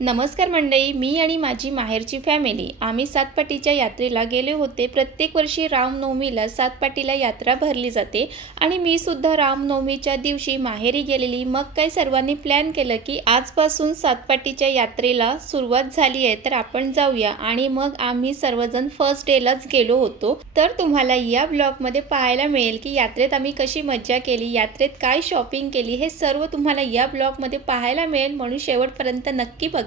नमस्कार मंडळी, मी आणि माझी माहेरची फॅमिली आम्ही सातपाटीच्या यात्रेला गेले होते। प्रत्येक वर्षी रामनवमीला सातपाटीला यात्रा भरली जाते आणि मी सुद्धा रामनवमीच्या दिवशी माहेरी गेलेली। मग काय सर्वांनी प्लॅन केलं की आजपासून सातपाटीच्या यात्रेला सुरुवात झाली आहे, तर आपण जाऊया। आणि मग आम्ही सर्वजण फर्स्ट डेलाच गेलो होतो। तर तुम्हाला या ब्लॉगमध्ये पाहायला मिळेल की यात्रेत आम्ही कशी मज्जा केली, यात्रेत काय शॉपिंग केली, हे सर्व तुम्हाला या ब्लॉगमध्ये पाहायला मिळेल, म्हणून शेवटपर्यंत नक्की बघा।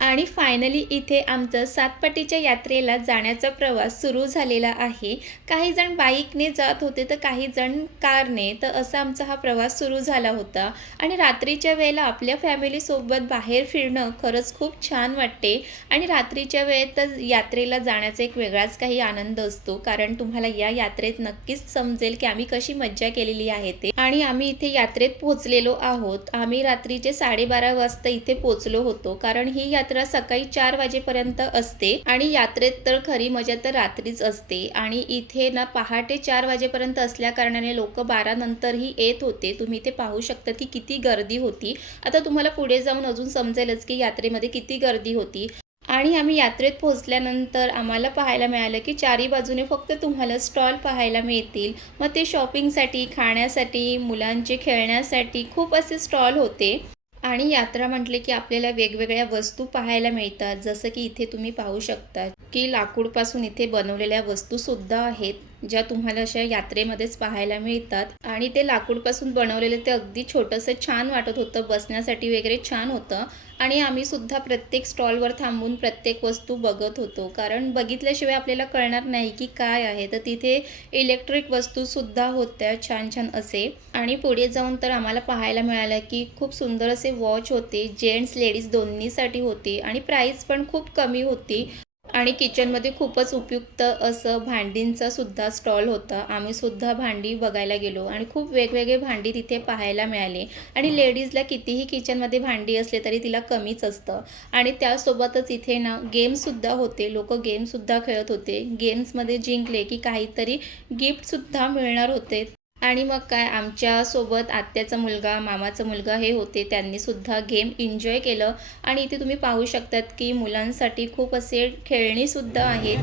आणि फायनली इथे आमचं सातपाटीच्या यात्रेला जाण्याचा प्रवास सुरू झालेला आहे। काही जण बाईकने जात होते तर काही जण कारने, तर असा आमचा हा प्रवास सुरू झाला होता। आणि रात्रीच्या वेळेला आपल्या फॅमिलीसोबत बाहेर फिरणं खरंच खूप छान वाटते। आणि रात्रीच्या वेळेत तर यात्रेला जाण्याचा एक वेगळाच काही आनंद असतो, कारण तुम्हाला या यात्रेत नक्कीच समजेल की आम्ही कशी मज्जा केलेली आहे ते। आणि आम्ही इथे यात्रेत पोहोचलेलो आहोत। आम्ही रात्रीचे 12:30 वाजता इथे पोहोचलो होतो, कारण ही यात्रा सकाळी 4 वाजेपर्यंत असते आणि यात्रेत तर खरी मजा तर रात्रीच असते। आणि इथे ना पहाटे 4 वाजेपर्यंत असल्या कारणाने लोक 12 नंतरही येत होते। तुम्ही इथे पाहू शकता की किती गर्दी होती। आता तुम्हाला पुढे जाऊन अजून समजेलच की यात्रेमध्ये किती गर्दी होती। आणि आम्ही यात्रेत पोहोचल्यानंतर आम्हाला पाहायला मिळालं की चारी बाजूने फक्त तुम्हाला स्टॉल पाहायला मिळतील। मग ते शॉपिंगसाठी, खाण्यासाठी, मुलांचे खेळण्यासाठी खूप असे स्टॉल होते। आणि यात्रा म्हटले की आपल्याला वेगवेगळ्या वस्तू पाहायला मिळतात, जसं की इथे तुम्ही पाहू शकता की लाकूडपासून इथे बनवलेल्या वस्तू सुद्धा आहेत, ज्या तुम्हाला अशा यात्रेमध्येच पाहायला मिळतात। आणि ते लाकूडपासून बनवलेले ते अगदी छोटंसं छान वाटत होतं, बसण्यासाठी वगैरे छान होतं। आणि आम्ही सुद्धा प्रत्येक स्टॉलवर थांबून प्रत्येक वस्तू बघत होतो, कारण बघितल्याशिवाय आपल्याला कळणार नाही की काय आहे। तर तिथे इलेक्ट्रिक वस्तू सुद्धा होत्या छान छान असे। आणि पुढे जाऊन तर आम्हाला पाहायला मिळालं की खूप सुंदर असे वॉच होते, जेंट्स लेडीज दोन्हीसाठी होते आणि प्राइस पण खूप कमी होती। आणि किचनमध्ये खूपच उपयुक्त असं भांडींचा सुद्धा स्टॉल होता। आम्ही सुद्धा भांडी बघायला गेलो आणि खूप वेगवेगळे भांडी तिथे पाहायला मिळाले। आणि लेडीजला कितीही किचनमध्ये भांडी असले तरी तिला कमीच असतं। आणि त्यासोबतच इथे ना गेमसुद्धा होते, लोक गेमसुद्धा खेळत होते। गेम्समध्ये जिंकले की काहीतरी गिफ्टसुद्धा मिळणार होते। आणि मग काय, आमच्यासोबत आत्याचा मुलगा, मामाचा मुलगा हे होते, त्यांनी सुद्धा गेम एन्जॉय केलं। आणि इथे तुम्ही पाहू शकतात की मुलांसाठी खूप असे खेळणीसुद्धा आहेत।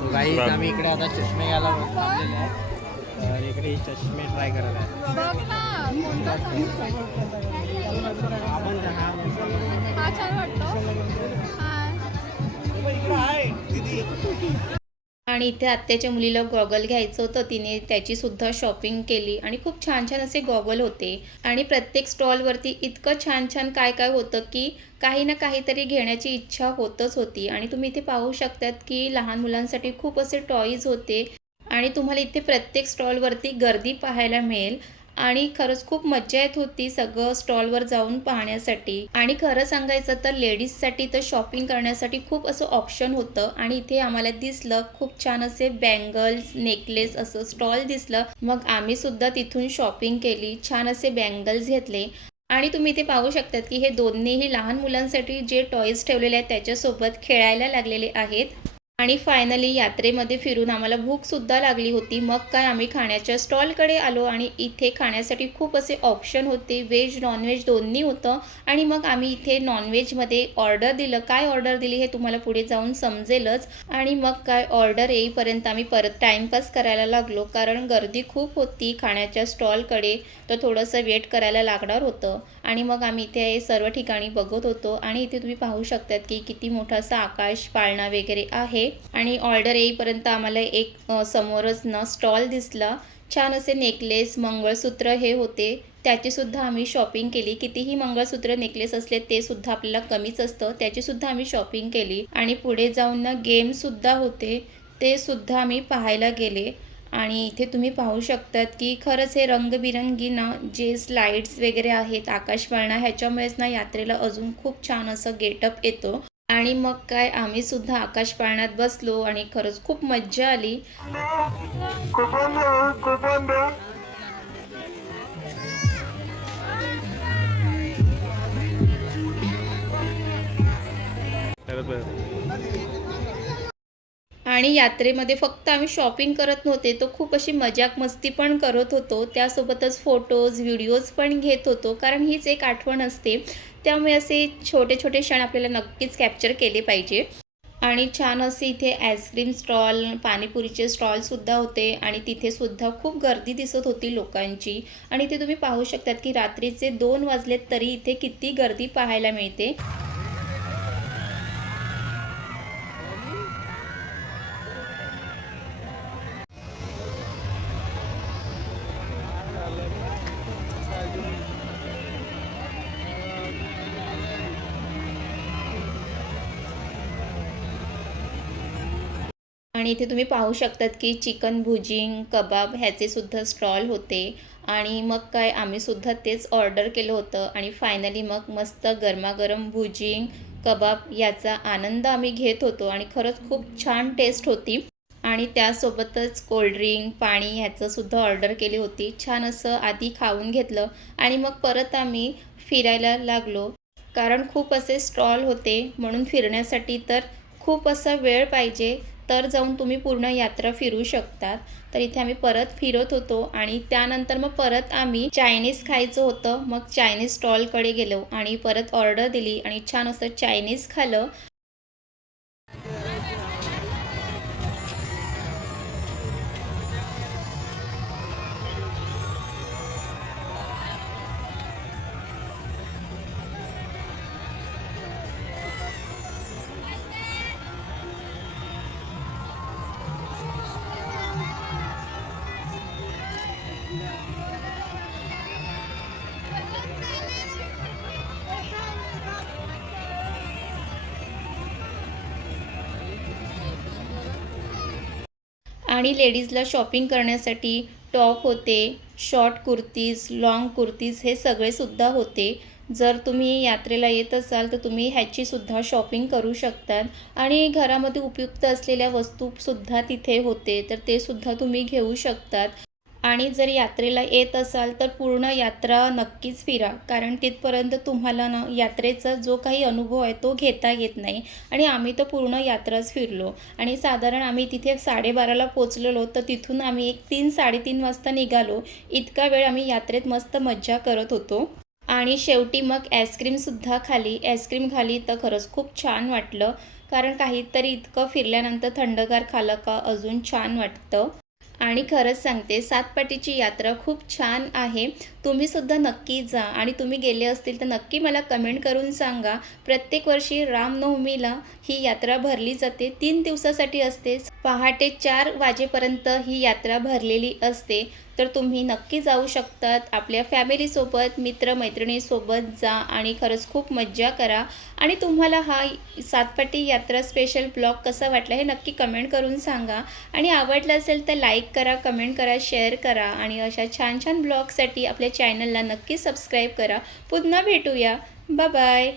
तो गाईज आम्ही इकडे आता चष्मे घ्यायला थांबलेले आहे, तर इकडे चष्मे ट्राय करायला आहे। बघ ना कोणता आपण हा छान वाटतो आणि इथे आत्याच्या मुलीला गॉगल घ्यायचं होतं, तिने त्याची सुद्धा शॉपिंग केली आणि खूप छान छान असे गॉगल होते। आणि प्रत्येक स्टॉलवरती इतकं छान छान काय काय होतं की काही ना काहीतरी घेण्याची इच्छा होतच होती। आणि तुम्ही इथे पाहू शकतात की लहान मुलांसाठी खूप असे टॉईज होते। आणि तुम्हाला इथे प्रत्येक स्टॉलवरती गर्दी पाहायला मिळेल। आणि खरंच खूप मज्जा येत होती सगळं स्टॉलवर जाऊन पाहण्यासाठी। आणि खरं सांगायचं तर लेडीजसाठी तर शॉपिंग करण्यासाठी खूप असं ऑप्शन होतं। आणि इथे आम्हाला दिसलं खूप छान असे बँगल्स, नेकलेस असं स्टॉल दिसलं। मग आम्ही सुद्धा तिथून शॉपिंग केली, छान असे बँगल्स घेतले। आणि तुम्ही इथे पाहू शकतात की हे दोन्हीही लहान मुलांसाठी जे टॉईज ठेवलेले आहेत त्याच्यासोबत खेळायला लागलेले आहेत। आणि फायनली यात्रेमध्ये फिरून आम्हाला भूकसुद्धा लागली होती। मग काय, आम्ही खाण्याच्या स्टॉलकडे आलो आणि इथे खाण्यासाठी खूप असे ऑप्शन होते, व्हेज नॉनव्हेज दोन्ही होतं। आणि मग आम्ही इथे नॉनव्हेजमध्ये ऑर्डर दिलं। काय ऑर्डर दिली हे तुम्हाला पुढे जाऊन समजेलच। आणि मग काय, ऑर्डर येईपर्यंत आम्ही परत टाईमपास करायला लागलो, कारण गर्दी खूप होती खाण्याच्या स्टॉलकडे, तर थोडंसं वेट करायला लागणार होतं। आणि मग आम्ही इथे सर्व ठिकाणी बघत होतो। आणि इथे तुम्ही पाहू शकतात की किती मोठा असा आकाश पाळणा वगैरे आहे। आणि ऑर्डर येईपर्यंत आम्हाला एक समोरच ना स्टॉल दिसला, छान असे नेकलेस, मंगळसूत्र हे होते, त्याचीसुद्धा आम्ही शॉपिंग केली। कितीही मंगळसूत्र, नेकलेस असले ते सुद्धा आपल्याला कमीच असतं, त्याचीसुद्धा आम्ही शॉपिंग केली। आणि पुढे जाऊन ना गेमसुद्धा होते, ते सुद्धा आम्ही पाहायला गेले। आणि इथे तुम्ही पाहू शकतात की खरंच हे रंगबिरंगी ना जे स्लाइड्स वगैरे आहेत, आकाशपाळणा, ह्याच्यामुळेच ना यात्रेला अजून खूप छान असं गेटअप येतो। आणि मग काय, आम्ही सुद्धा आकाशपाळण्यात बसलो आणि खरंच खूप मज्जा आली। आणि यात्रेमध्ये फक्त आम्ही शॉपिंग करत नव्हते, तर खूप अशी मजाक मस्ती पण करत होतो. त्यासोबतच फोटोज, व्हिडिओज पण घेत होतो, कारण हीच एक आठवण असते. त्यामुळे असे छोटे-छोटे क्षण आपल्याला नक्कीच कॅप्चर केले पाहिजे. आणि छान असे इथे आईस्क्रीम स्टॉल, पाणीपुरीचे स्टॉलसुद्धा होते आणि तिथे सुद्धा खूप गर्दी दिसत होती लोकांची. आणि इथे तुम्ही पाहू शकतात, की रात्रीचे 2 वाजलेत तरी इथे किती गर्दी पाहायला मिळते. आणि इथे तुम्ही पाहू शकतात, की चिकन भुजिंग, कबाब ह्याचे सुद्धा स्टॉल होते. आणि मग काय आम्ही सुद्धा तेच ऑर्डर केलं होतं आणि फायनली मग मस्त गरमागरम भुजिंग, कबाब याचा आनंद आम्ही घेत होतो आणि खरंच खूप छान टेस्ट होती. आणि त्यासोबतच कोल्ड्रिंक, पाणी ह्याचं सुद्धा ऑर्डर केली होती. छान असं आधी खाऊन घेतलं आणि मग परत आम्ही फिरायला लागलो. कारण खूप असे स्टॉल होते, म्हणून फिरण्यासाठी तर खूप असा वेळ पाहिजे. तर जाऊन तुम्ही पूर्ण यात्रा फिरू शकतात. तर इथे आम्ही परत फिरत होतो आणि त्यानंतर मग परत आम्ही चायनीज खायचं होतं. मग चायनीज स्टॉलकडे गेलो आणि परत ऑर्डर दिली आणि छान असं चायनीज खाल्लं. आणि लेडीजला शॉपिंग करण्यासाठी टॉप होते, शॉर्ट कुर्तीज, लाँग कुर्तीज हे सगळेसुद्धा होते. जर तुम्ही यात्रेला येत असाल तर तुम्ही ह्याचीसुद्धा शॉपिंग करू शकतात. आणि घरामध्ये उपयुक्त असलेल्या वस्तूसुद्धा तिथे होते, तर ते सुद्धा तुम्ही घेऊ शकतात. आणि जर यात्रेला येत असाल तर पूर्ण यात्रा नक्कीच फिरा, कारण तिथपर्यंत तुम्हाला ना यात्रेचा जो काही अनुभव आहे तो घेता येत नाही. आणि आम्ही तर पूर्ण यात्राच फिरलो आणि साधारण आम्ही तिथे 12:30ला पोचलेलो, तर तिथून आम्ही एक 3-3:30 वाजता निघालो. इतका वेळ आम्ही यात्रेत मस्त मज्जा करत होतो. आणि शेवटी मग आईस्क्रीमसुद्धा खाल्ली. आईस्क्रीम खाल्ली तर खरंच खूप छान वाटलं, कारण काहीतरी इतकं फिरल्यानंतर थंडगार खाल्लं का अजून छान वाटतं. आणि खरंच सांगते, सातपाटीची यात्रा खूप छान आहे. तुम्हीसुद्धा नक्की जा आणि तुम्ही गेले असतील तर नक्की मला कमेंट करून सांगा. प्रत्येक वर्षी रामनवमीला ही यात्रा भरली जाते. 3 दिवसासाठी असते. पहाटे 4 वाजेपर्यंत ही यात्रा भरलेली असते. तर तुम्ही नक्की जाऊ शकतात. आपल्या फॅमिलीसोबत, मित्र-मैत्रिणीसोबत जा आणि खरंच खूप मज्जा करा. आणि तुम्हाला हा सातपाटी यात्रा स्पेशल ब्लॉग कसा वाटला हे नक्की कमेंट करून सांगा. आणि आवडलं असेल तर लाईक करा, कमेंट करा, शेअर करा आणि अशा छान छान ब्लॉगसाठी आपल्या चॅनलला नक्की सबस्क्राईब करा. पुन्हा भेटूया. Bye bye.